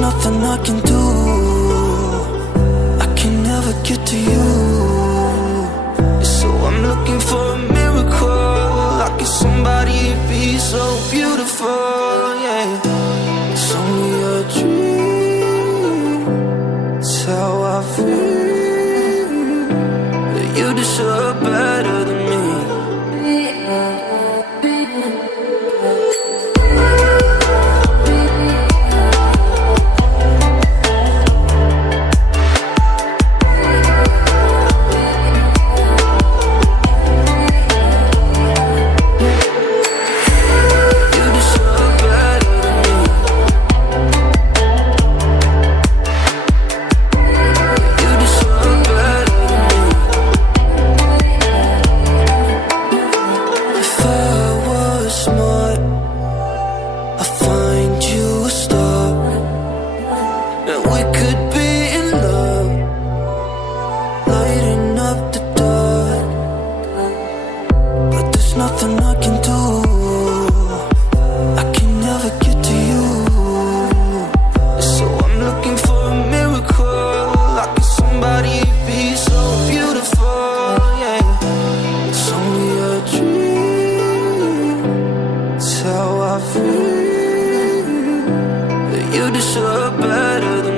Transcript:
nothing I can do. I can never get to you. So I'm looking for a miracle. Like if somebody be so beautiful, yeah. It's only a dream. It's how I feel. That you deserve better than me. Nothing I can do. I can never get to you. So I'm looking for a miracle. Like if somebody be so beautiful, yeah. It's only a dream. It's how I feel. That you deserve better than